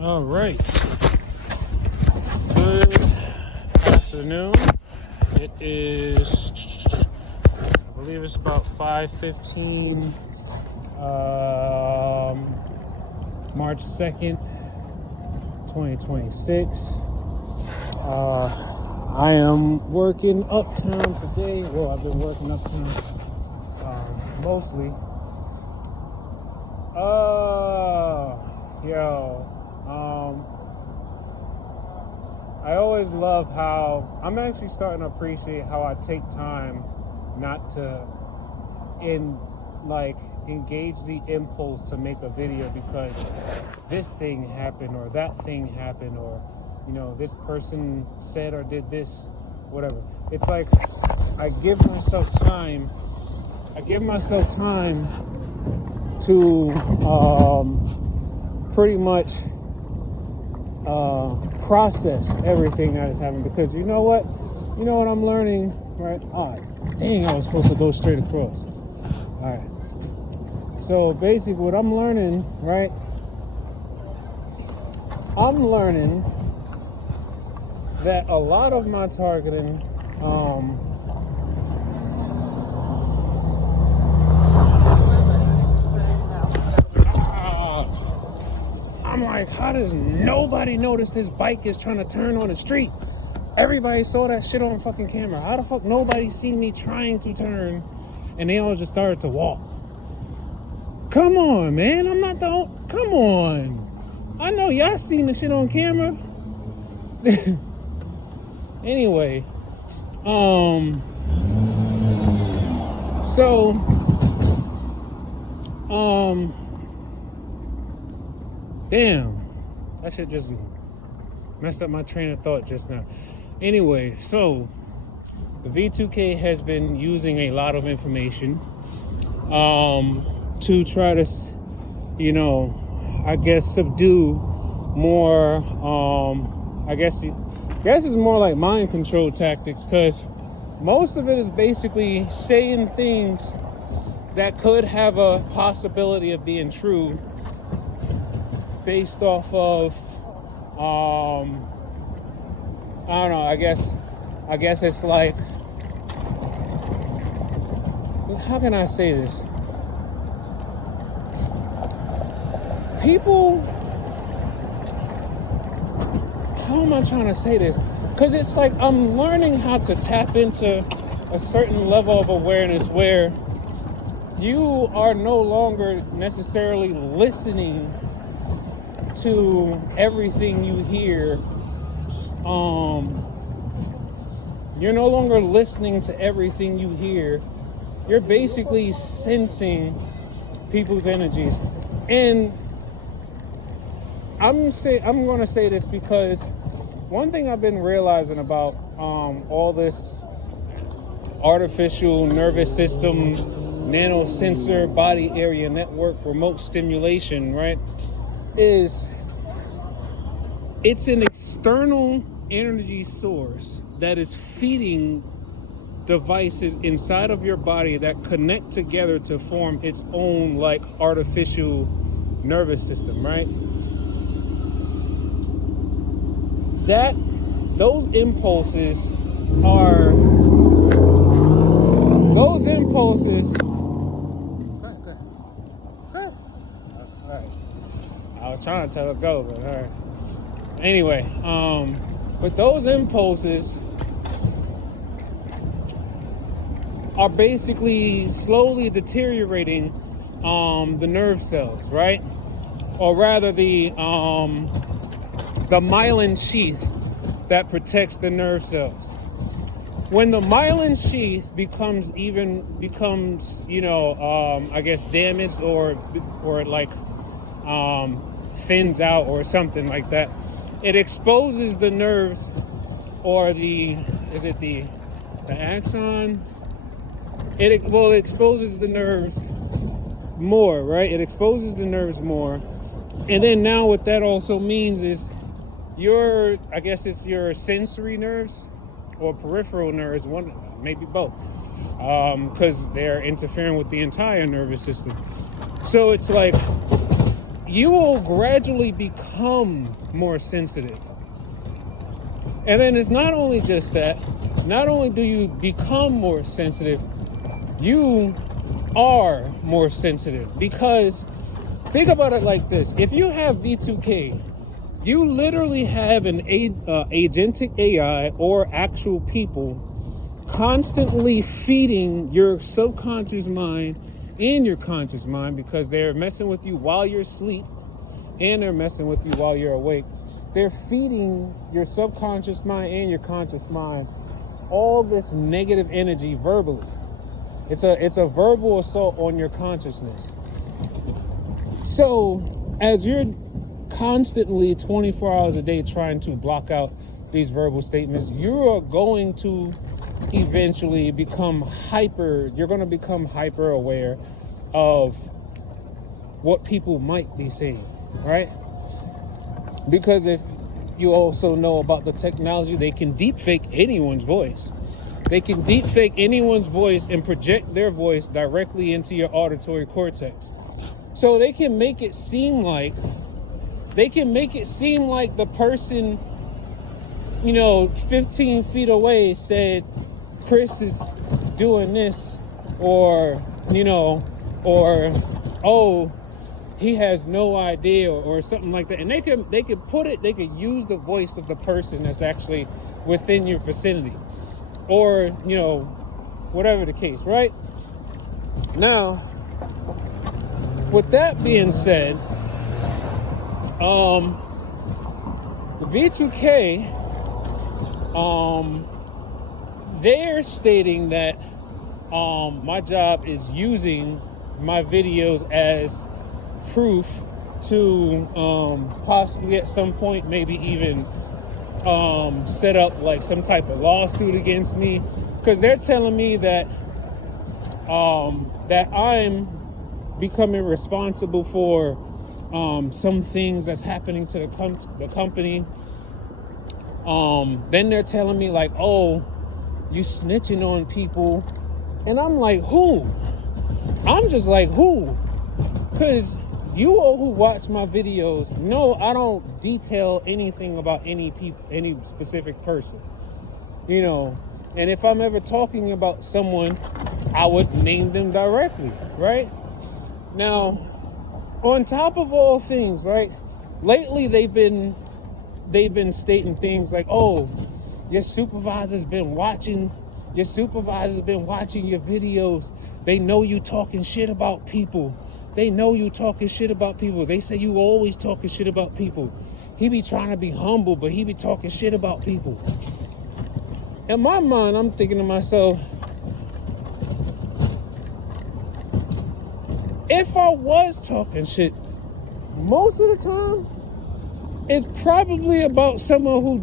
All right. Good afternoon. It is, I believe it's about 5:15, March 2nd, 2026. I am working uptown today. Well, I've been working uptown mostly. I always love how I'm actually starting to appreciate how I take time not to engage the impulse to make a video because this thing happened or that thing happened or this person said or did this, whatever. It's like I give myself time to pretty much process everything that is happening, because you know what I'm learning, right? Dang, I was supposed to go straight across. All right, so basically what I'm learning, right, I'm learning that a lot of my targeting I'm like, how does nobody notice this bike is trying to turn on the street? Everybody saw that shit on fucking camera. How the fuck nobody seen me trying to turn and they all just started to walk? Come on, man. I'm not the come on. I know y'all seen the shit on camera. Anyway, damn, that shit just messed up my train of thought just now. Anyway, so the V2K has been using a lot of information to try to, I guess subdue more, I guess it's more like mind control tactics, because most of it is basically saying things that could have a possibility of being true based off of I don't know, I guess it's like, how can I say this? People, how am I trying to say this? Because it's like I'm learning how to tap into a certain level of awareness where you are no longer necessarily listening to everything you hear. You're no longer listening to everything you hear. You're basically sensing people's energies. And I'm going to say this because one thing I've been realizing about all this artificial nervous system, nanosensor, body area network, remote stimulation, right, is it's an external energy source that is feeding devices inside of your body that connect together to form its own like artificial nervous system, right? Those impulses are all right. I was trying to tell it go, but all right. Anyway, but those impulses are basically slowly deteriorating the nerve cells, right? Or rather the myelin sheath that protects the nerve cells. When the myelin sheath becomes I guess damaged or like thins out or something like that, it exposes the nerves, or the axon? It exposes the nerves more, right? It exposes the nerves more. And then now what that also means is it's your sensory nerves or peripheral nerves, one, maybe both, because they're interfering with the entire nervous system. So it's like you will gradually become more sensitive. And then it's not only just that, not only do you become more sensitive, you are more sensitive. Because think about it like this. If you have V2K, you literally have an agentic AI or actual people constantly feeding your subconscious mind and your conscious mind, because they're messing with you while you're asleep and they're messing with you while you're awake. They're feeding your subconscious mind and your conscious mind all this negative energy verbally. It's a verbal assault on your consciousness. So as you're constantly 24 hours a day trying to block out these verbal statements, you are going to eventually become you're going to become hyper aware of what people might be saying, right? Because if you also know about the technology, they can deepfake anyone's voice. They can deepfake anyone's voice and project their voice directly into your auditory cortex. So they can make it seem like the person, 15 feet away said, Chris is doing this, or oh, he has no idea, or something like that. And they could use the voice of the person that's actually within your vicinity, or whatever the case, right? Now, with that being said, V2K, they're stating that my job is using my videos as proof to possibly at some point maybe even set up like some type of lawsuit against me, because they're telling me that that I'm becoming responsible for some things that's happening to the company. Then they're telling me like, oh, you snitching on people. And I'm like, who? I'm just like, who? Because you all who watch my videos know I don't detail anything about any specific person. And if I'm ever talking about someone, I would name them directly, right? Now, on top of all things, right? Lately they've been stating things like, oh, your supervisor's been watching your videos. They know you talking shit about people. They say you always talking shit about people. He be trying to be humble, but he be talking shit about people. In my mind, I'm thinking to myself, if I was talking shit, most of the time, it's probably about someone who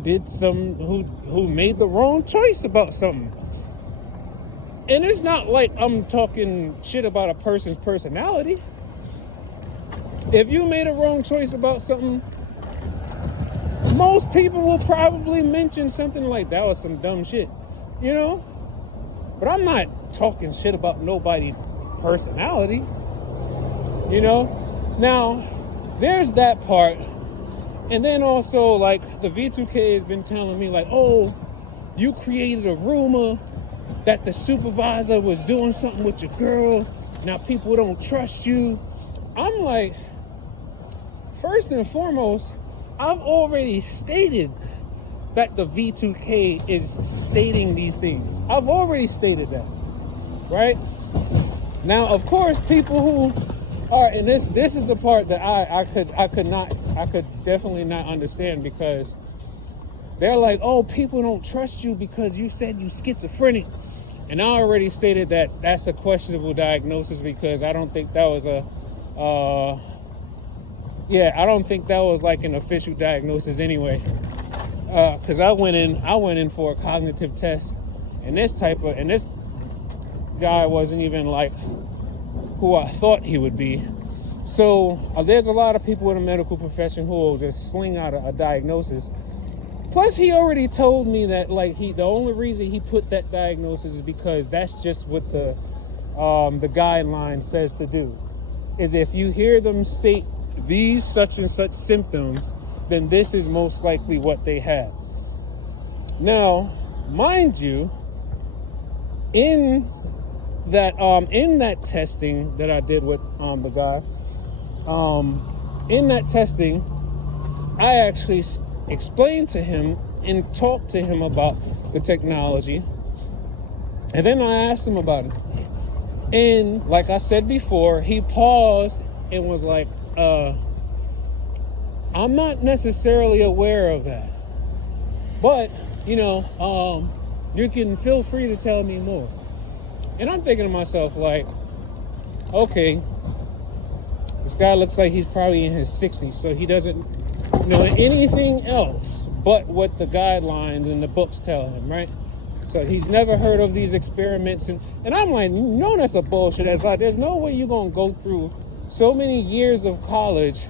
made the wrong choice about something. And it's not like I'm talking shit about a person's personality. If you made a wrong choice about something, most people will probably mention something like that was some dumb shit, But I'm not talking shit about nobody's personality, Now, there's that part. And then also, like, the V2K has been telling me, like, oh, you created a rumor that the supervisor was doing something with your girl. Now people don't trust you. I'm like, first and foremost, I've already stated that the V2K is stating these things. I've already stated that, right? Now, of course, people who are, and this is the part that I could definitely not understand, because they're like, oh, people don't trust you because you said you schizophrenic. And I already stated that that's a questionable diagnosis, because I don't think that was I don't think that was like an official diagnosis anyway. Because I went in for a cognitive test, and this guy wasn't even like who I thought he would be. So there's a lot of people in the medical profession who will just sling out a diagnosis. Plus, he already told me that the only reason he put that diagnosis is because that's just what the guideline says to do. Is if you hear them state these such and such symptoms, then this is most likely what they have. Now, mind you, in that testing that I did with the guy, in that testing, I actually explained to him and talked to him about the technology, and then I asked him about it. And like I said before, he paused and was like, I'm not necessarily aware of that, but you can feel free to tell me more. And I'm thinking to myself, like, okay, this guy looks like he's probably in his 60s, so he doesn't know anything else but what the guidelines and the books tell him, right? So he's never heard of these experiments. And I'm like, no, that's a bullshit. That's like, there's no way you're going to go through so many years of college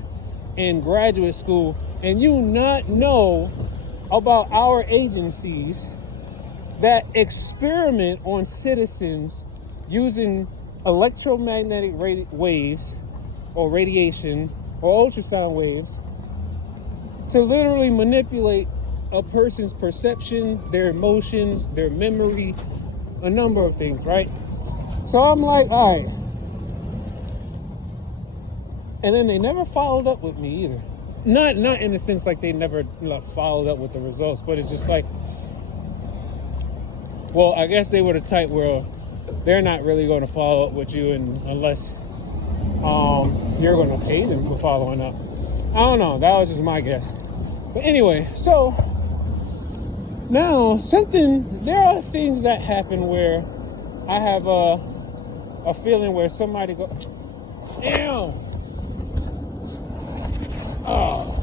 and graduate school and you not know about our agencies that experiment on citizens using electromagnetic waves or radiation or ultrasound waves to literally manipulate a person's perception, their emotions, their memory, a number of things, right? So I'm like, all right. And then they never followed up with me either. Not in the sense like they never followed up with the results, but it's just like, well, I guess they were the type where they're not really going to follow up with you unless you're going to pay them for following up. I don't know. That was just my guess. But anyway, so now there are things that happen where I have a feeling where somebody goes, damn. Oh,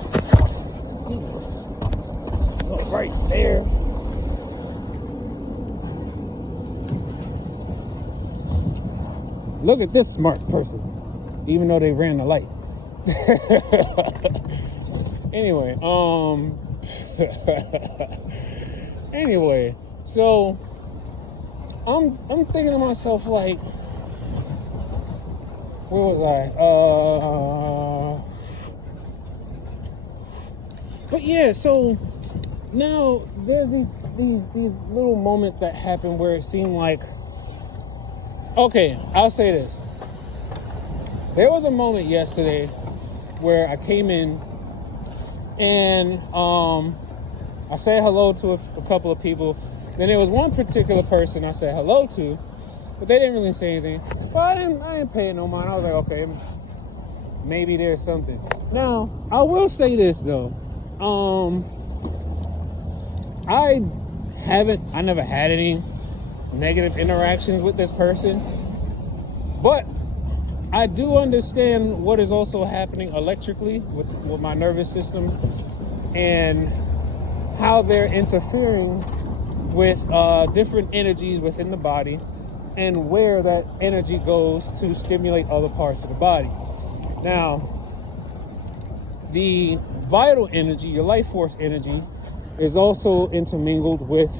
right there. Look at this smart person, even though they ran the light. Anyway, anyway, so I'm thinking to myself, like, where was I? But yeah, so now there's these little moments that happen where it seemed like, okay, I'll say this. There was a moment yesterday where I came in and I said hello to a couple of people. Then there was one particular person I said hello to, but they didn't really say anything. Well, I didn't pay it no mind. I was like, okay, maybe there's something. Now, I will say this though. I never had any negative interactions with this person, but I do understand what is also happening electrically with my nervous system and how they're interfering with different energies within the body and where that energy goes to stimulate other parts of the body. Now, the vital energy, your life force energy, is also intermingled with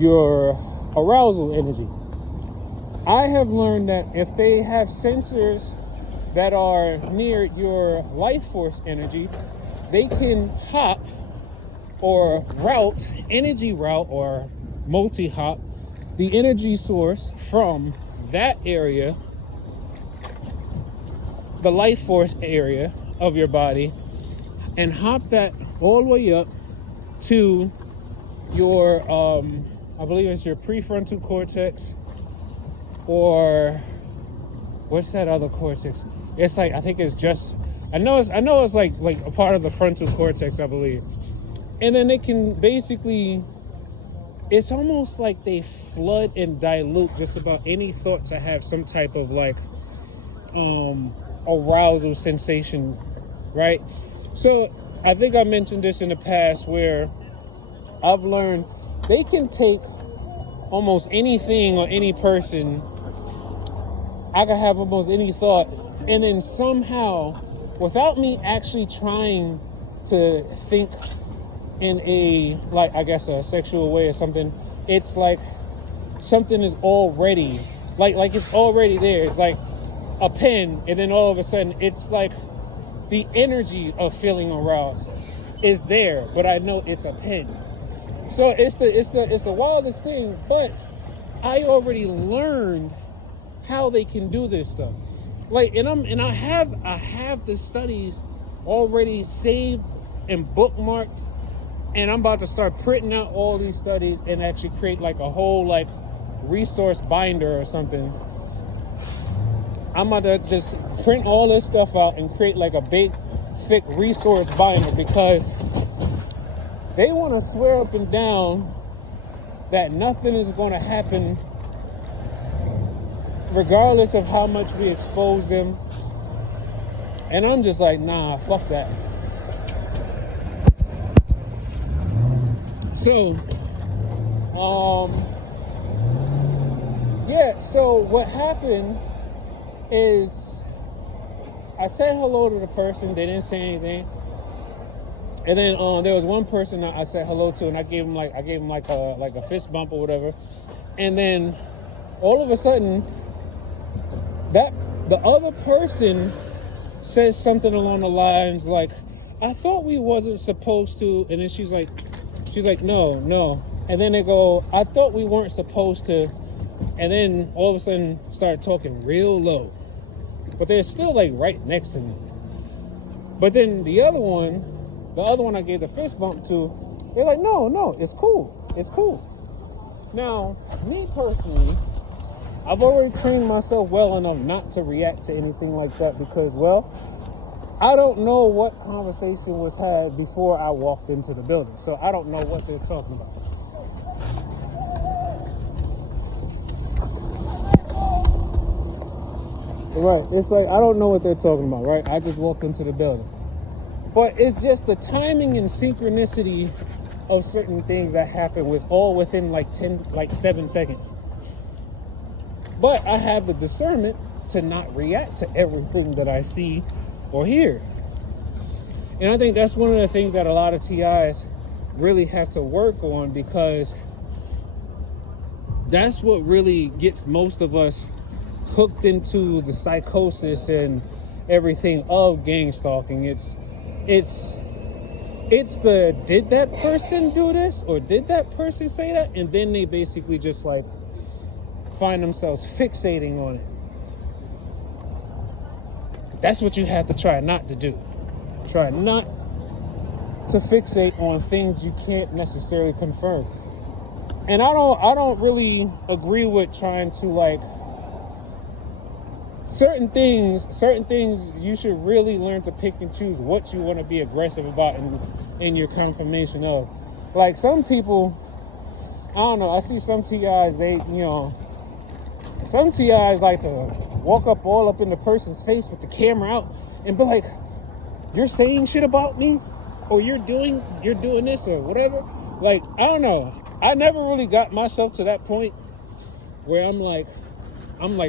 your arousal energy. I have learned that if they have sensors that are near your life force energy, they can hop or energy route or multi-hop the energy source from that area, the life force area of your body, and hop that all the way up to your, I believe it's your prefrontal cortex, or what's that other cortex? It's like, I think it's just, I know it's like a part of the frontal cortex, I believe. And then they can basically, it's almost like they flood and dilute just about any thought to have some type of like arousal sensation, right? So I think I mentioned this in the past where I've learned they can take almost anything or any person. I can have almost any thought, and then somehow, without me actually trying to think in a, like, I guess a sexual way or something, it's like something is already, like it's already there. It's like a pen, and then all of a sudden it's like the energy of feeling aroused is there, but I know it's a pen. So it's the wildest thing, but I already learned how they can do this stuff. Like, and I have the studies already saved and bookmarked, and I'm about to start printing out all these studies and actually create like a whole like resource binder or something. I'm about to just print all this stuff out and create like a big thick resource binder, because they want to swear up and down that nothing is going to happen regardless of how much we expose them. And I'm just like, nah, fuck that. So, yeah, so what happened is I said hello to the person, they didn't say anything. And then there was one person that I said hello to, and I gave him like a fist bump or whatever. And then all of a sudden, that the other person says something along the lines like, I thought we wasn't supposed to. And then she's like, no. And then they go, I thought we weren't supposed to. And then all of a sudden start talking real low, but they're still like right next to me. But then the other one I gave the fist bump to, they're like, no, it's cool. Now, me personally, I've already trained myself well enough not to react to anything like that, because, well, I don't know what conversation was had before I walked into the building. So I don't know what they're talking about. Right, it's like, I don't know what they're talking about, right? I just walked into the building. But it's just the timing and synchronicity of certain things that happen within like 7 seconds. But I have the discernment to not react to everything that I see or hear. And I think that's one of the things that a lot of TIs really have to work on, because that's what really gets most of us hooked into the psychosis and everything of gang stalking. It's the, did that person do this, or did that person say that? And then they basically just like find themselves fixating on it. That's what you have to try not to do. Try not to fixate on things you can't necessarily confirm. And I don't really agree with trying to like, certain things you should really learn to pick and choose what you want to be aggressive about in your confirmation of. Like, some people, I don't know, I see some TIs, some TIs like to walk up all up in the person's face with the camera out and be like, you're saying shit about me, or you're doing this or whatever. Like, I don't know, I never really got myself to that point where I'm like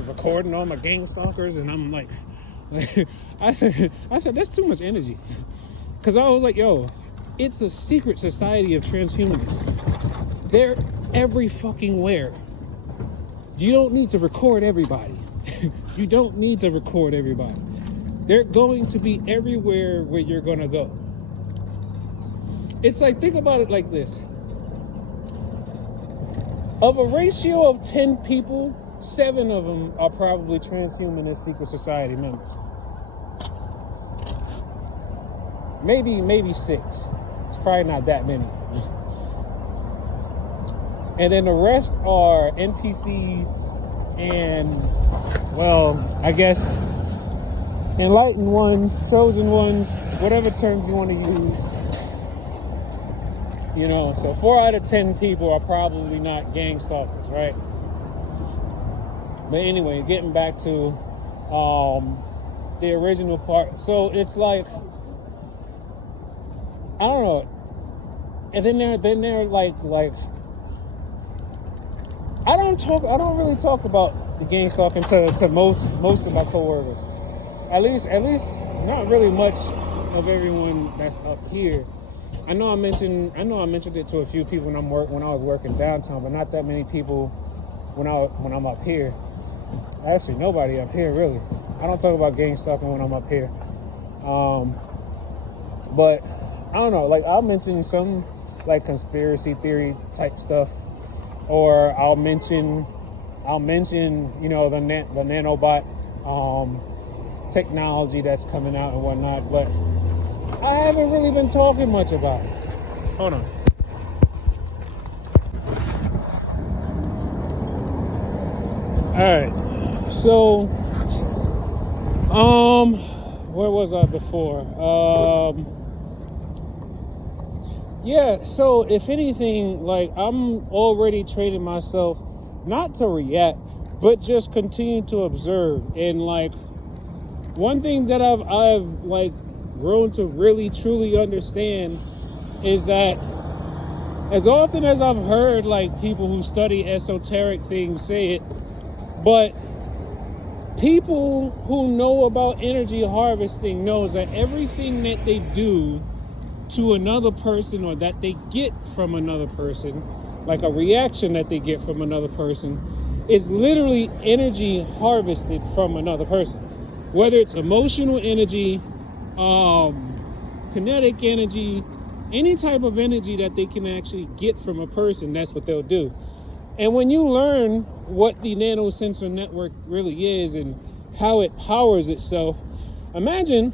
recording all my gang stalkers, and I'm like I said that's too much energy, because I was like, yo, it's a secret society of transhumanists. They're every fucking where. You don't need to record everybody. You don't need to record everybody. They're going to be everywhere where you're gonna go. It's like, think about it like this. Of a ratio of 10 people, 7 of them are probably transhumanist secret society members. Maybe 6. It's probably not that many. And then the rest are NPCs and, well, I guess enlightened ones, chosen ones, whatever terms you want to use. You know, so 4 out of 10 people are probably not gang stalkers, right? But anyway, getting back to the original part. So it's like, I don't know. And then they're like I don't really talk about the gang stalking to most of my coworkers. At least not really much of everyone that's up here. I know I mentioned it to a few people when I was working downtown, but not that many people when I'm up here. Actually, nobody up here really. I don't talk about gang stalking when I'm up here. But I don't know, like I'll mention some like conspiracy theory type stuff, or I'll mention you know the nanobot technology that's coming out and whatnot, but I haven't really been talking much about it. Hold on. Alright. So where was I before? Yeah, so if anything, like I'm already training myself not to react, but just continue to observe. And like one thing that I've like grown to really truly understand is that as often as I've heard like people who study esoteric things say it, but people who know about energy harvesting knows that everything that they do to another person, or that they get from another person, like a reaction that they get from another person, is literally energy harvested from another person. Whether it's emotional energy, kinetic energy, any type of energy that they can actually get from a person, that's what they'll do. And when you learn what the nanosensor network really is and how it powers itself, imagine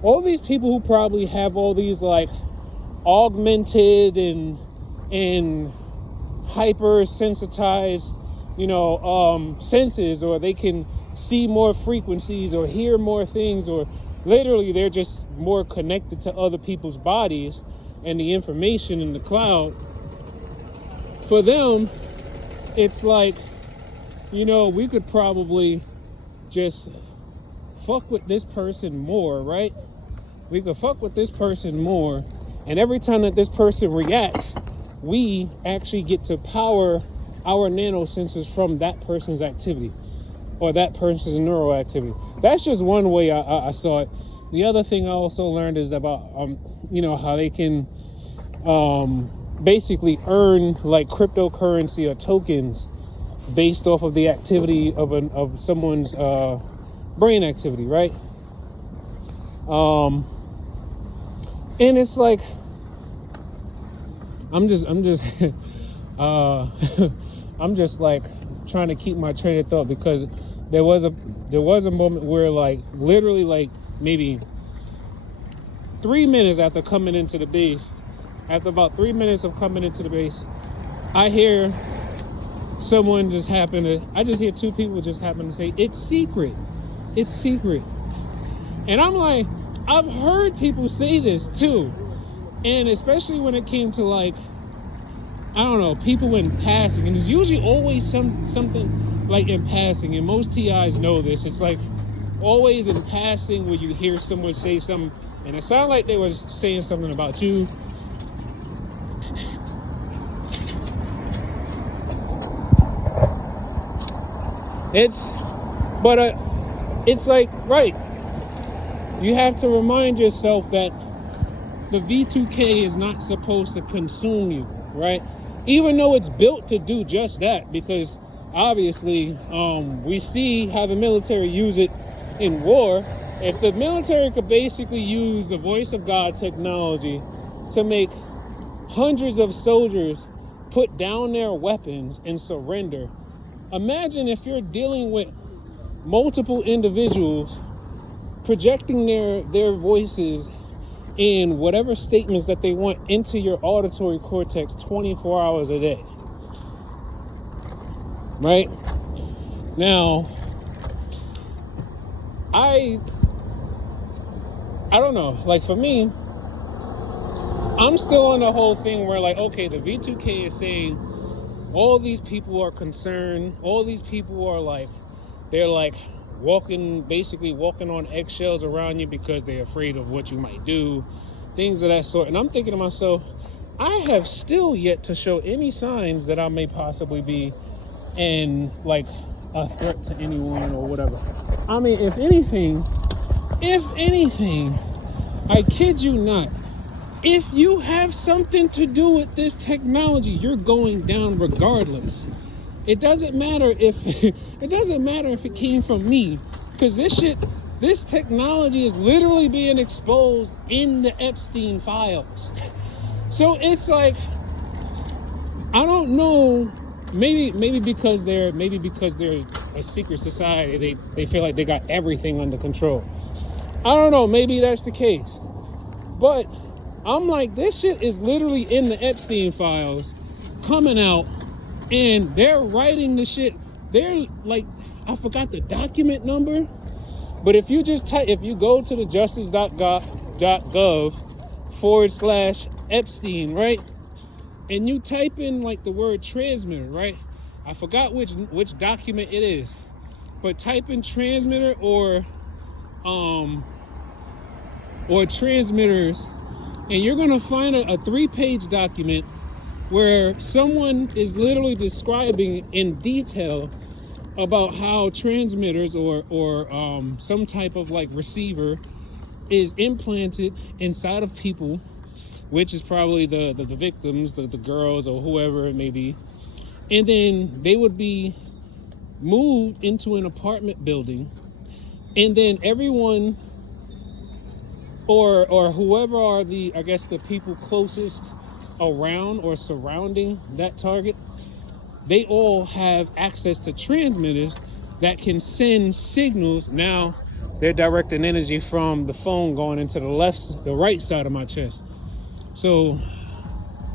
all these people who probably have all these like augmented and hyper sensitized, you know, senses, or they can see more frequencies or hear more things, or literally they're just more connected to other people's bodies and the information in the cloud. For them, it's like, you know, we could probably just fuck with this person more, right? We could fuck with this person more, and every time that this person reacts, we actually get to power our nanosensors from that person's activity or that person's neural activity. That's just one way I saw it. The other thing I also learned is about you know, how they can basically earn like cryptocurrency or tokens based off of the activity of someone's brain activity, right? And it's like I'm just I'm just like trying to keep my train of thought, because there was a moment where like literally like maybe 3 minutes after coming into the base, after about 3 minutes of coming into the base, I hear someone just happen to, I just hear two people just happen to say, it's secret. It's secret. And I'm like, I've heard people say this too. And especially when it came to like, I don't know, people in passing. And there's usually always something like in passing. And most TIs know this. It's like always in passing where you hear someone say something and it sounded like they were saying something about you. It's like, right, you have to remind yourself that the V2K is not supposed to consume you, right? Even though it's built to do just that, because obviously we see how the military use it in war. If the military could basically use the voice of God technology to make hundreds of soldiers put down their weapons and surrender, imagine if you're dealing with multiple individuals projecting their voices in whatever statements that they want into your auditory cortex 24 hours a day. Right? Now, I don't know. Like for me, I'm still on the whole thing where like, okay, the V2K is saying all these people are concerned. All these people are like, they're like basically walking on eggshells around you because they're afraid of what you might do, things of that sort. And I'm thinking to myself, I have still yet to show any signs that I may possibly be in like a threat to anyone or whatever. I mean, if anything, I kid you not, if you have something to do with this technology, you're going down regardless. It doesn't matter if it came from me. Because this technology is literally being exposed in the Epstein files. So it's like, I don't know, maybe because they're a secret society, they feel like they got everything under control. I don't know, maybe that's the case. But I'm like, this shit is literally in the Epstein files coming out, and they're writing the shit. They're like, I forgot the document number, but if you go to the justice.gov/Epstein, right? And you type in like the word transmitter, right? I forgot which document it is, but type in transmitter or transmitters, and you're gonna find a 3-page document where someone is literally describing in detail about how transmitters or some type of like receiver is implanted inside of people, which is probably the victims, the girls or whoever it may be. And then they would be moved into an apartment building, and then everyone or whoever are the people closest around or surrounding that target, they all have access to transmitters that can send signals. Now they're directing energy from the phone going into the right side of my chest. So,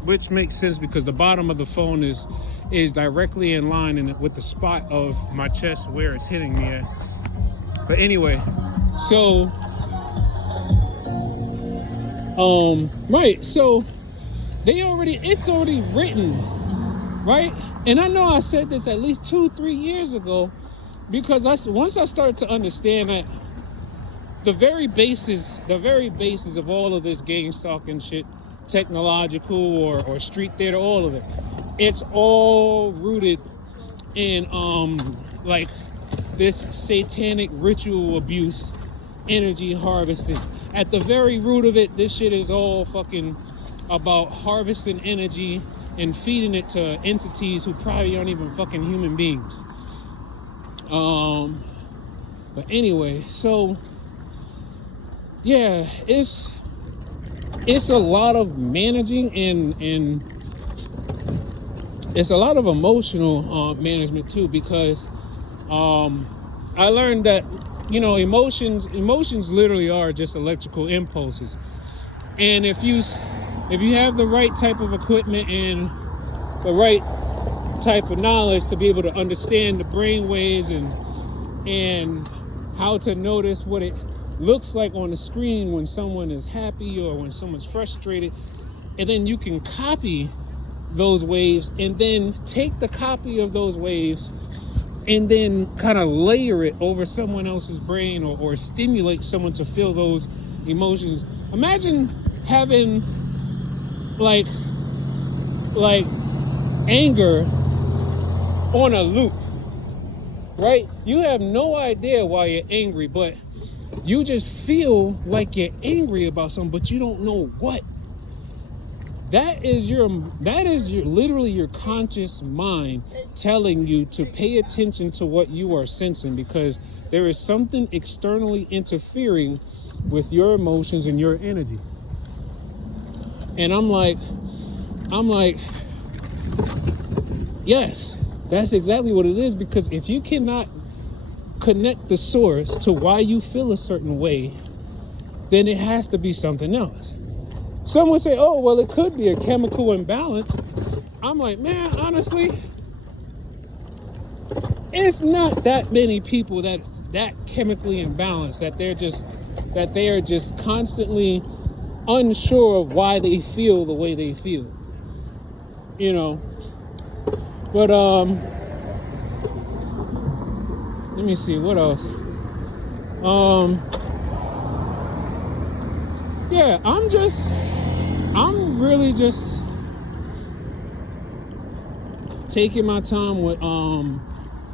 which makes sense because the bottom of the phone is directly in line with the spot of my chest where it's hitting me at. But anyway, so right, so it's already written, right? And I know I said this at least 2-3 years ago, because once I started to understand that the very basis of all of this gang stalking shit, technological or street theater, all of it, it's all rooted in like this satanic ritual abuse, energy harvesting. At the very root of it, this shit is all fucking about harvesting energy and feeding it to entities who probably aren't even fucking human beings. But anyway, so yeah, it's a lot of managing and it's a lot of emotional management too, because I learned that, you know, emotions literally are just electrical impulses, and if you have the right type of equipment and the right type of knowledge to be able to understand the brain waves and how to notice what it looks like on the screen when someone is happy or when someone's frustrated, and then you can copy those waves and then take the copy of those waves and then kind of layer it over someone else's brain or stimulate someone to feel those emotions. Imagine having like anger on a loop, right? You have no idea why you're angry, but you just feel like you're angry about something, but you don't know what. That is literally your conscious mind telling you to pay attention to what you are sensing, because there is something externally interfering with your emotions and your energy. And I'm like, yes, that's exactly what it is, because if you cannot connect the source to why you feel a certain way, then it has to be something else. Some would say, oh, well, it could be a chemical imbalance. I'm like, man, honestly, it's not that many people that's that chemically imbalanced that they are just constantly unsure of why they feel the way they feel, you know. But let me see what else. Yeah, I'm really just taking my time with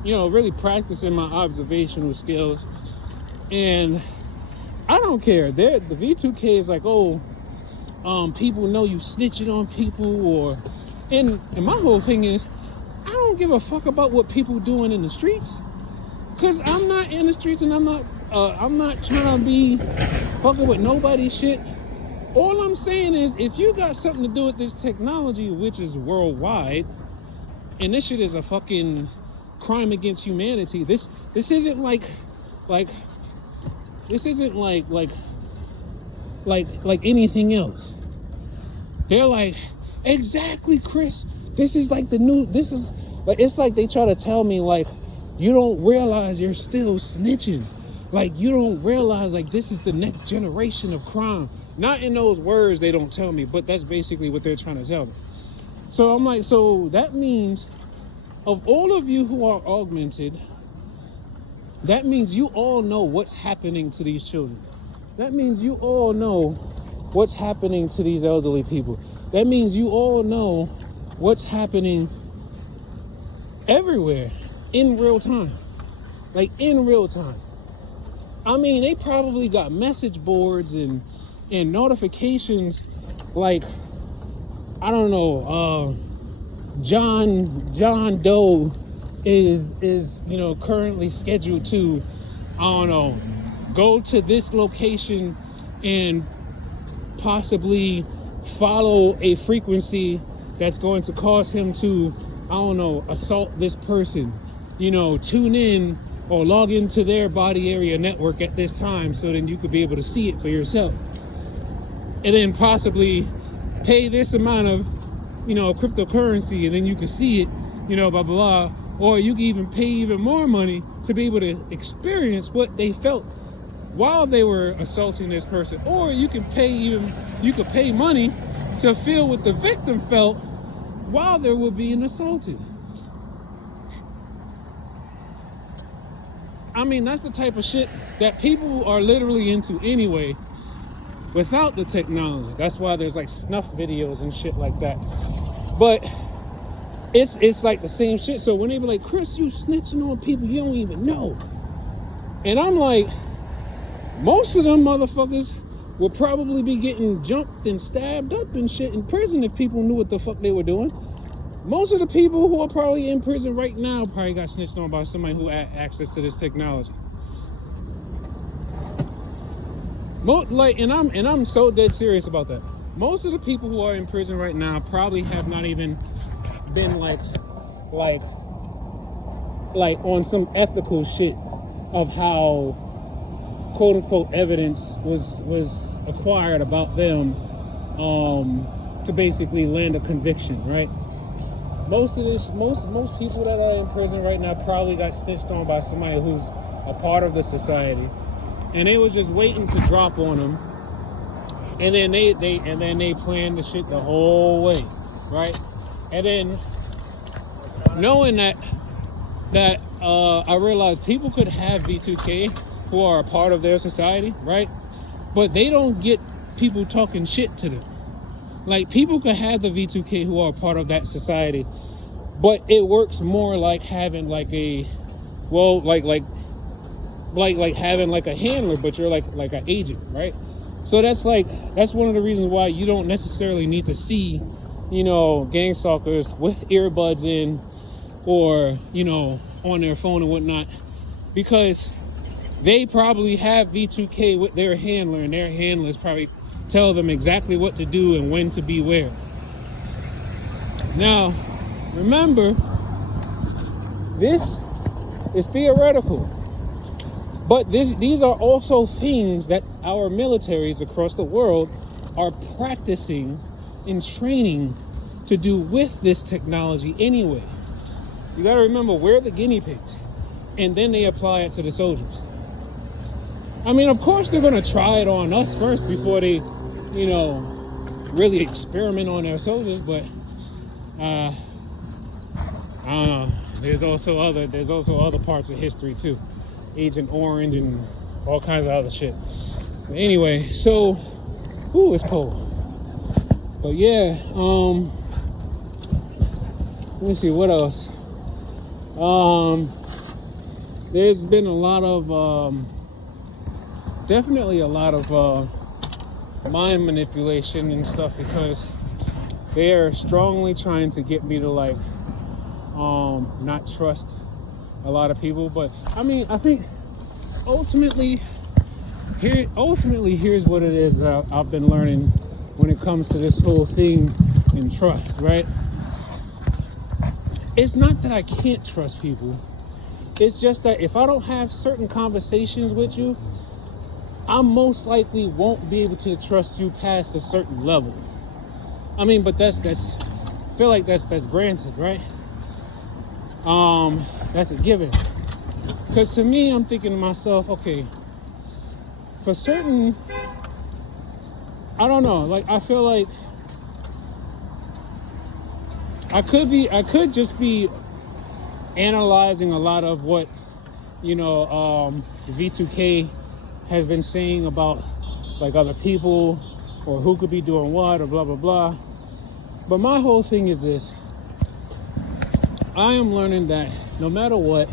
you know, really practicing my observational skills. And I don't care. The V2K is like, oh, people know you snitching on people, and my whole thing is, I don't give a fuck about what people doing in the streets. Cause I'm not in the streets and I'm not trying to be fucking with nobody's shit. All I'm saying is, if you got something to do with this technology, which is worldwide, and this shit is a fucking crime against humanity. This isn't like this isn't like anything else. They're like, exactly, Chris. This is like the new. This is like, it's like they try to tell me like, you don't realize you're still snitching. Like, you don't realize like this is the next generation of crime. Not in those words they don't tell me, but that's basically what they're trying to tell me. So I'm like, so that means of all of you who are augmented, that means you all know what's happening to these children. That means you all know what's happening to these elderly people. That means you all know what's happening everywhere in real time. Like, in real time. I mean, they probably got message boards and notifications like, I don't know, John Doe is currently scheduled to, I don't know, go to this location and possibly follow a frequency that's going to cause him to, I don't know, assault this person. Tune in or log into their body area network at this time, so then you could be able to see it for yourself. And then possibly pay this amount of, cryptocurrency, and then you can see it, blah, blah. Or you can even pay even more money to be able to experience what they felt while they were assaulting this person. Or you could pay money to feel what the victim felt while they were being assaulted. I mean, that's the type of shit that people are literally into anyway without the technology. That's why there's like snuff videos and shit like that. But it's like the same shit. So when they be like, Chris, you snitching on people you don't even know. And I'm like, most of them motherfuckers would probably be getting jumped and stabbed up and shit in prison if people knew what the fuck they were doing. Most of the people who are probably in prison right now probably got snitched on by somebody who had access to this technology. And I'm so dead serious about that. Most of the people who are in prison right now probably have not even been like on some ethical shit of how quote unquote evidence was acquired about them to basically land a conviction, right? Most people that are in prison right now probably got snitched on by somebody who's a part of the society, and they was just waiting to drop on them, and then they planned the shit the whole way, right? And then knowing that I realized people could have V2K who are a part of their society, right? But they don't get people talking shit to them. Like, people could have the V2K who are a part of that society, but it works more like having like a, well, like having like a handler, but you're like an agent, right? So that's one of the reasons why you don't necessarily need to see, gang stalkers with earbuds in or, on their phone and whatnot, because they probably have V2K with their handler, and their handlers probably tell them exactly what to do and when to be where. Now, remember, this is theoretical, but these are also things that our militaries across the world are practicing and training to do with this technology anyway. You gotta remember, we're the guinea pigs, and then they apply it to the soldiers. I mean, of course they're gonna try it on us first before they, really experiment on their soldiers, but I don't know. There's also other parts of history too. Agent Orange and all kinds of other shit. But anyway, so it's cold. But yeah, let me see what else. There's been a lot of definitely a lot of mind manipulation and stuff, because they are strongly trying to get me to not trust a lot of people. But I mean, I think ultimately here's what it is that I've been learning when it comes to this whole thing in trust, right? It's not that I can't trust people. It's just that if I don't have certain conversations with you, I most likely won't be able to trust you past a certain level. I mean, but that's I feel like that's granted, right? That's a given. Because to me, I'm thinking to myself, okay, for certain, I don't know, like I feel like I could just be analyzing a lot of what, V2K has been saying about like other people or who could be doing what or blah, blah, blah. But my whole thing is this. I am learning that no matter what,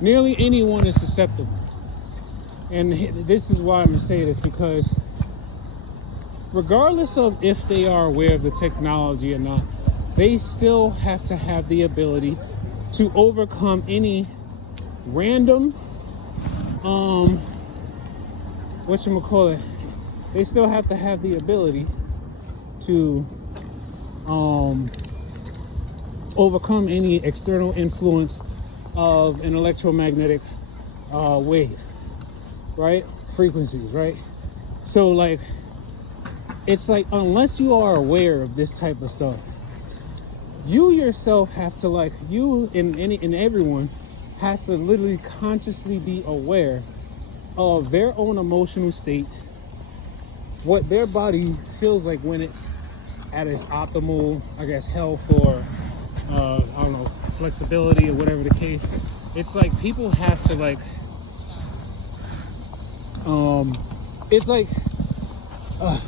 nearly anyone is susceptible. And this is why I'm going to say this, because regardless of if they are aware of the technology or not, they still have to have the ability to overcome any random, they still have to have the ability to overcome any external influence of an electromagnetic wave, right? Frequencies, right? So like, it's like, unless you are aware of this type of stuff, you yourself have to, like, you and everyone has to literally consciously be aware of their own emotional state, what their body feels like when it's at its optimal, I guess, health or I don't know, flexibility or whatever the case. It's like people have to like, it's like, I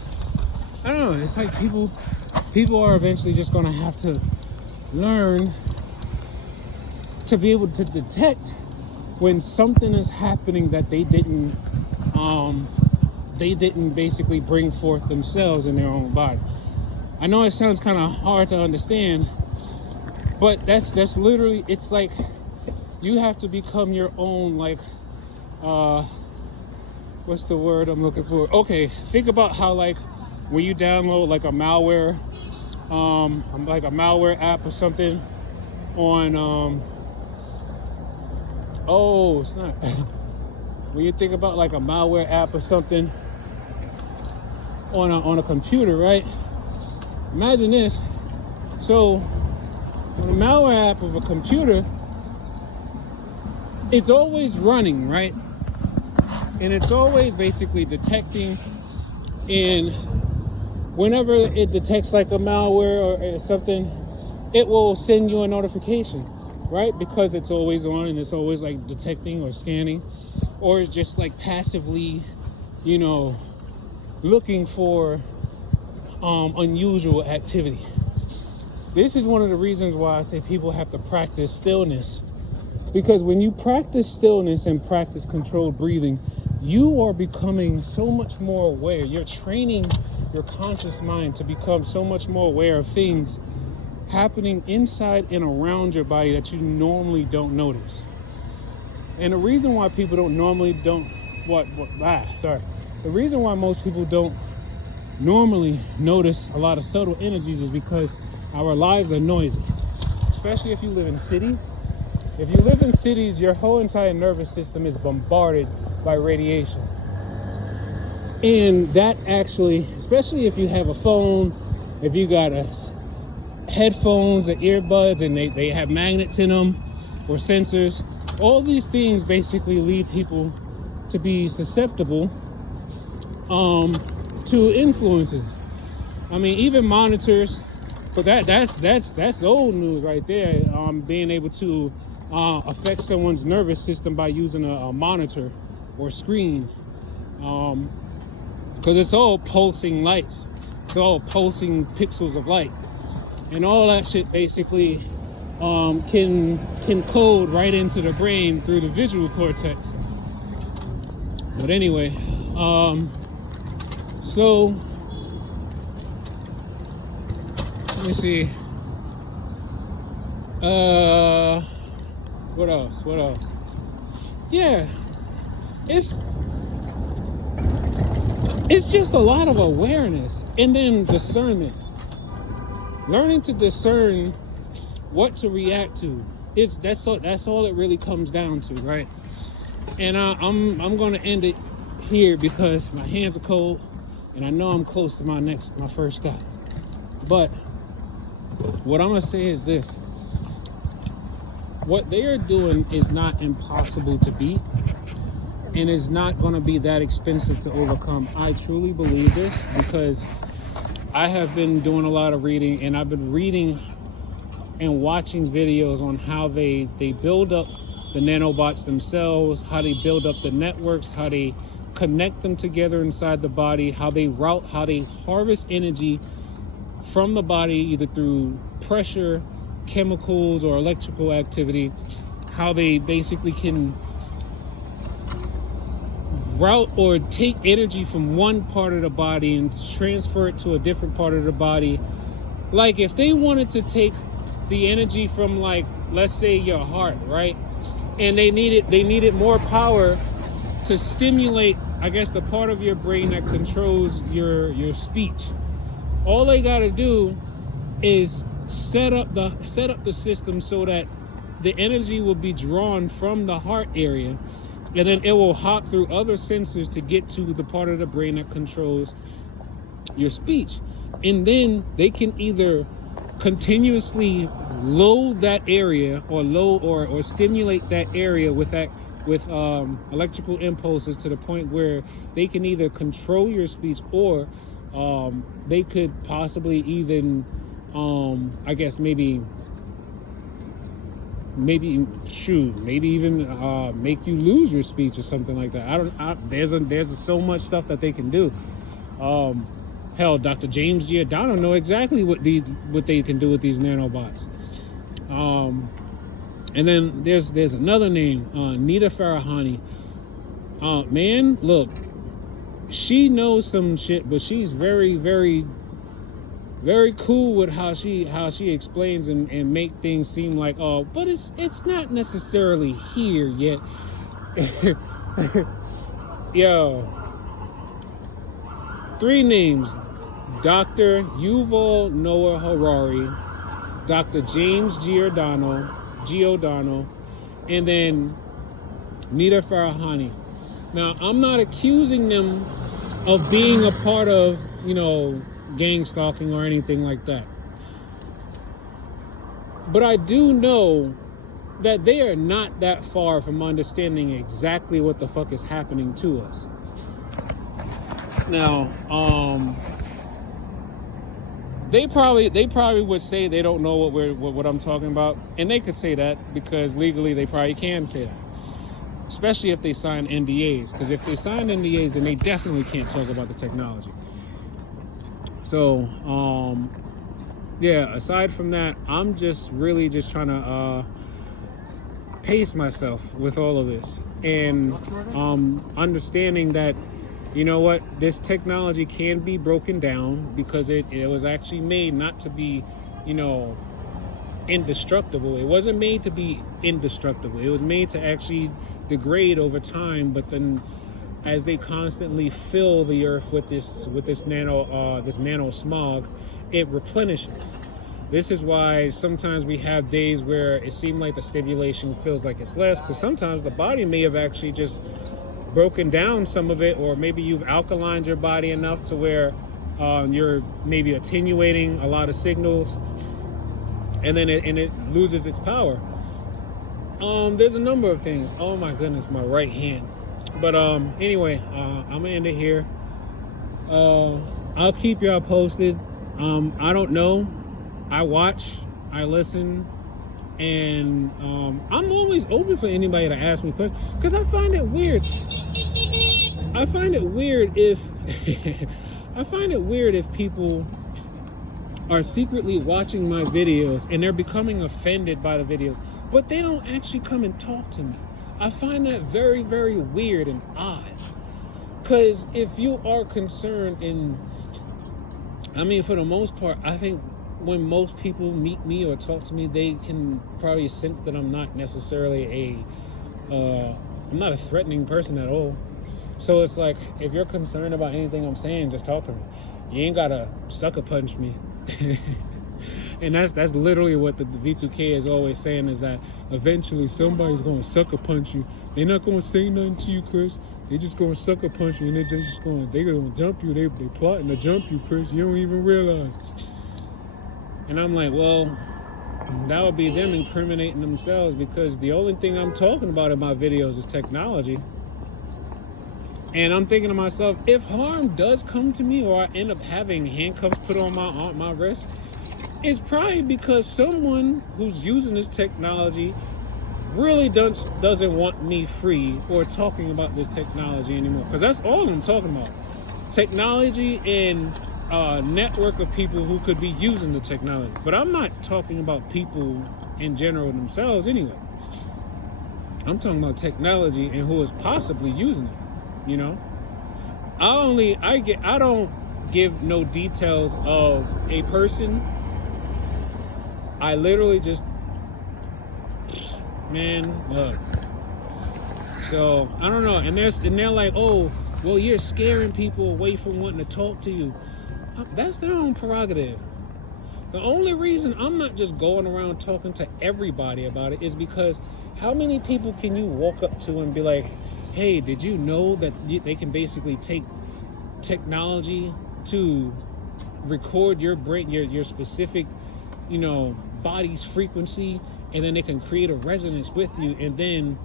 don't know. It's like people are eventually just gonna have to learn to be able to detect when something is happening that they didn't basically bring forth themselves in their own body. I know it sounds kind of hard to understand, but that's literally, it's like you have to become your own, like, what's the word I'm looking for? Okay, think about how, like, when you download like a malware, like a malware app or something on, it's not. When you think about like a malware app or something on a computer, right? Imagine this. So, on a malware app of a computer, it's always running, right? And it's always basically detecting, and whenever it detects like a malware or something, it will send you a notification, right? Because it's always on and it's always like detecting or scanning, or it's just like passively, looking for unusual activity. This is one of the reasons why I say people have to practice stillness, because when you practice stillness and practice controlled breathing, you are becoming so much more aware. You're training your conscious mind to become so much more aware of things happening inside and around your body that you normally don't notice. And the reason why people the reason why most people don't normally notice a lot of subtle energies is because our lives are noisy, especially if you live in cities. If you live in cities, your whole entire nervous system is bombarded by radiation. And that actually, especially if you have a phone, if you got headphones or earbuds and they have magnets in them or sensors, all these things basically lead people to be susceptible to influences. I mean, even monitors, but that's old news right there. Being able to affect someone's nervous system by using a monitor or screen, because it's all pulsing lights. It's all pulsing pixels of light, and all that shit basically can code right into the brain through the visual cortex. But anyway, so let me see. What else? What else? Yeah, it's just a lot of awareness and then discernment. Learning to discern what to react to. That's all it really comes down to, right? And I'm gonna end it here because my hands are cold and I know I'm close to my first stop. But what I'm gonna say is this: what they are doing is not impossible to beat, and is not going to be that expensive to overcome. I truly believe this because I have been doing a lot of reading, and I've been reading and watching videos on how they build up the nanobots themselves, how they build up the networks, how they connect them together inside the body, how they harvest energy from the body either through pressure, chemicals, or electrical activity, how they basically can route or take energy from one part of the body and transfer it to a different part of the body. Like if they wanted to take the energy from, like, let's say your heart, right? And they needed more power to stimulate, I guess, the part of your brain that controls your speech. All they got to do is set up the system so that the energy will be drawn from the heart area, and then it will hop through other sensors to get to the part of the brain that controls your speech. And then they can either continuously load that area or stimulate that area with electrical impulses to the point where they can either control your speech, or they could possibly even I guess maybe even make you lose your speech or something like that. There's so much stuff that they can do. Hell, Dr. James Giordano know exactly what they can do with these nanobots. And then there's another name, Nita Farahany. Man, look, she knows some shit, but she's very, very, very cool with how she explains and make things seem like, oh, but it's not necessarily here yet. Yo, 3 names: Dr. Yuval Noah Harari, Dr. James Giordano, and then Nita Farahany. Now, I'm not accusing them of being a part of, gang stalking or anything like that. But I do know that they are not that far from understanding exactly what the fuck is happening to us. Now, they probably would say they don't know what I'm talking about, and they could say that because legally they probably can say that, especially if they sign NDAs. Because if they sign NDAs, then they definitely can't talk about the technology. So, yeah, aside from that, I'm just really just trying to pace myself with all of this, and understanding that, you know what, this technology can be broken down because it was actually made not to be, indestructible. It wasn't made to be indestructible. It was made to actually degrade over time, but then as they constantly fill the earth with this nano smog, it replenishes. This is why sometimes we have days where it seems like the stimulation feels like it's less, because sometimes the body may have actually just broken down some of it, or maybe you've alkalined your body enough to where you're maybe attenuating a lot of signals, and then it loses its power. There's a number of things. Oh my goodness, my right hand. But anyway, I'm gonna end it here. I'll keep y'all posted. I don't know. I watch, I listen, and I'm always open for anybody to ask me questions, because I find it weird. I find it weird if people are secretly watching my videos and they're becoming offended by the videos, but they don't actually come and talk to me. I find that very, very weird and odd. Because if you are concerned for the most part, I think when most people meet me or talk to me, they can probably sense that I'm not necessarily I'm not a threatening person at all. So it's like, if you're concerned about anything I'm saying, just talk to me. You ain't gotta sucker punch me. And that's literally what the V2K is always saying, is that eventually somebody's gonna sucker punch you. They're not gonna say nothing to you, Chris. They're just gonna sucker punch you, and they're gonna jump you. They plotting to jump you, Chris. You don't even realize. And I'm like, well, that would be them incriminating themselves, because the only thing I'm talking about in my videos is technology. And I'm thinking to myself, if harm does come to me, or I end up having handcuffs put on my wrist, it's probably because someone who's using this technology really doesn't want me free or talking about this technology anymore. Because that's all I'm talking about. Technology and a network of people who could be using the technology. But I'm not talking about people in general themselves anyway. I'm talking about technology and who is possibly using it. You know, I don't give no details of a person. I literally just, man, look. So I don't know, and they're like, oh, well, you're scaring people away from wanting to talk to you. That's their own prerogative. The only reason I'm not just going around talking to everybody about it is because how many people can you walk up to and be like, hey, did you know that they can basically take technology to record your brain, your specific, body's frequency, and then they can create a resonance with you, and then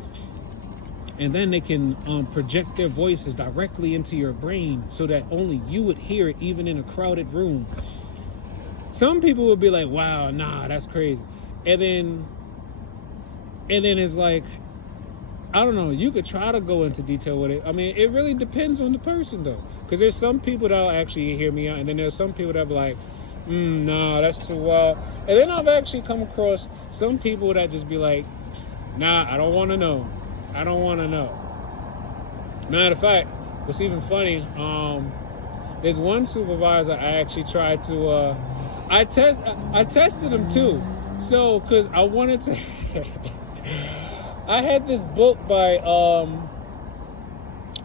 they can project their voices directly into your brain so that only you would hear it, even in a crowded room. Some people would be like, wow, nah, that's crazy. And then it's like, I don't know, you could try to go into detail with it. I mean, it really depends on the person, though. Because there's some people that'll actually hear me out, and then there's some people that'll be like, nah, that's too wild. And then I've actually come across some people that just be like, nah, I don't want to know. I don't want to know. Matter of fact, what's even funny, there's one supervisor I actually tried to, I tested him too. So, because I wanted to, I had this book by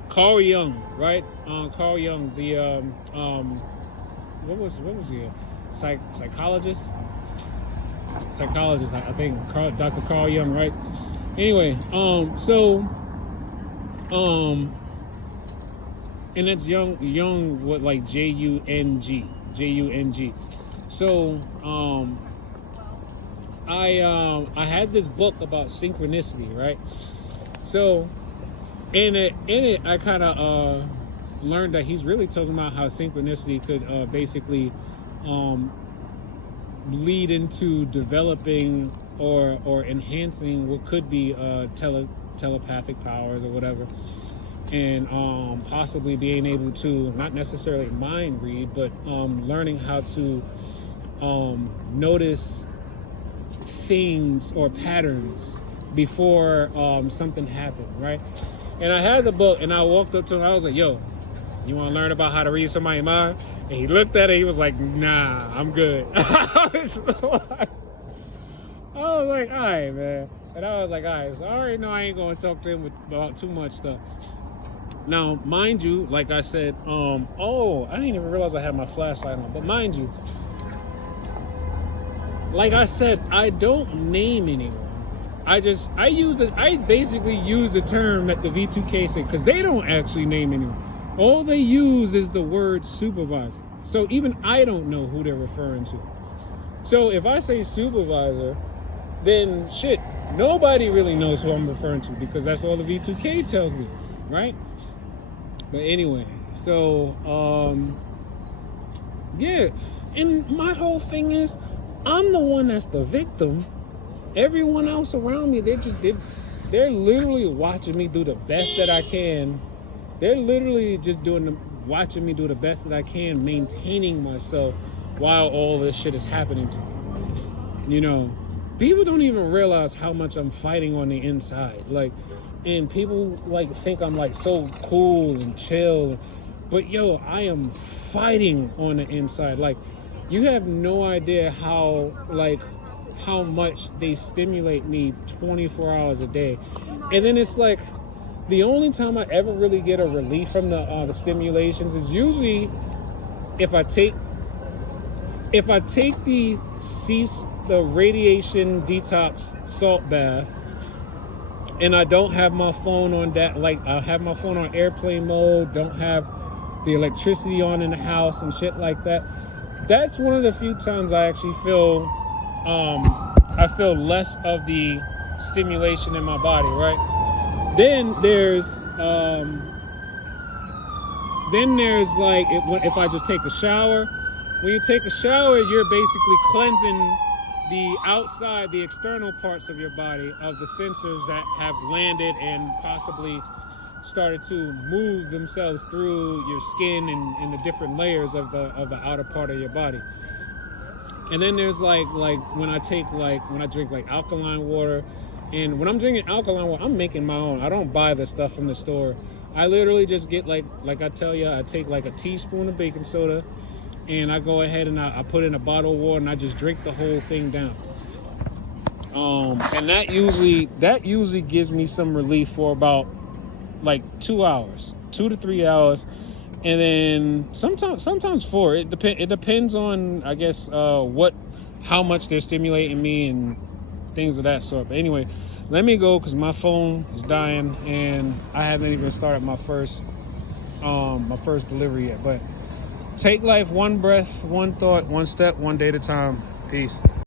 Carl Jung, right? Carl Jung, the, what was he? Psychologist, I think, Dr. Carl Jung, right? Anyway, and that's Jung, what, like Jung. So, I had this book about synchronicity, right? So, in it, I kind of learned that he's really talking about how synchronicity could basically lead into developing or enhancing what could be telepathic powers or whatever, and possibly being able to not necessarily mind read, but learning how to notice things or patterns before something happened, right? And I had the book, and I walked up to him. I was like, yo, you want to learn about how to read somebody's mind? And he looked at it. He was like, nah, I'm good. I was like, all right, man. And I was like, all right, so I already know I ain't going to talk to him about too much stuff. Now, mind you, like I said, I didn't even realize I had my flashlight on. But mind you, like I said, I don't name anyone. I basically use the term that the V2K said, because they don't actually name anyone. All they use is the word supervisor. So even I don't know who they're referring to. So if I say supervisor, then shit, nobody really knows who I'm referring to, because that's all the V2K tells me, right? But anyway, so yeah, and my whole thing is, I'm the one that's the victim. Everyone else around me, they're literally watching me do the best that I can. They're literally just watching me do the best that I can, maintaining myself while all this shit is happening to me. People don't even realize how much I'm fighting on the inside. Like, and people like think I'm like so cool and chill, but yo, I am fighting on the inside. Like, You have no idea how much they stimulate me 24 hours a day. And then it's like the only time I ever really get a relief from the stimulations is usually if I take the radiation detox salt bath, and I don't have my phone on that, like I have my phone on airplane mode, don't have the electricity on in the house and shit like that. That's one of the few times I actually feel less of the stimulation in my body, right? Then there's like if I just take a shower. When you take a shower, you're basically cleansing the external parts of your body of the sensors that have landed and possibly started to move themselves through your skin and the different layers of the outer part of your body. And then there's like when I drink like alkaline water, and when I'm drinking alkaline water, I'm making my own. I don't buy the stuff from the store. I literally just get like I tell you, I take like a teaspoon of baking soda, and I go ahead and I put in a bottle of water and I just drink the whole thing down. And that usually gives me some relief for about like 2 hours, 2 to 3 hours, and then sometimes 4. It depends on, I guess, how much they're stimulating me and things of that sort. But anyway, let me go because my phone is dying and I haven't even started my first delivery yet. But take life one breath, one thought, one step, one day at a time. Peace.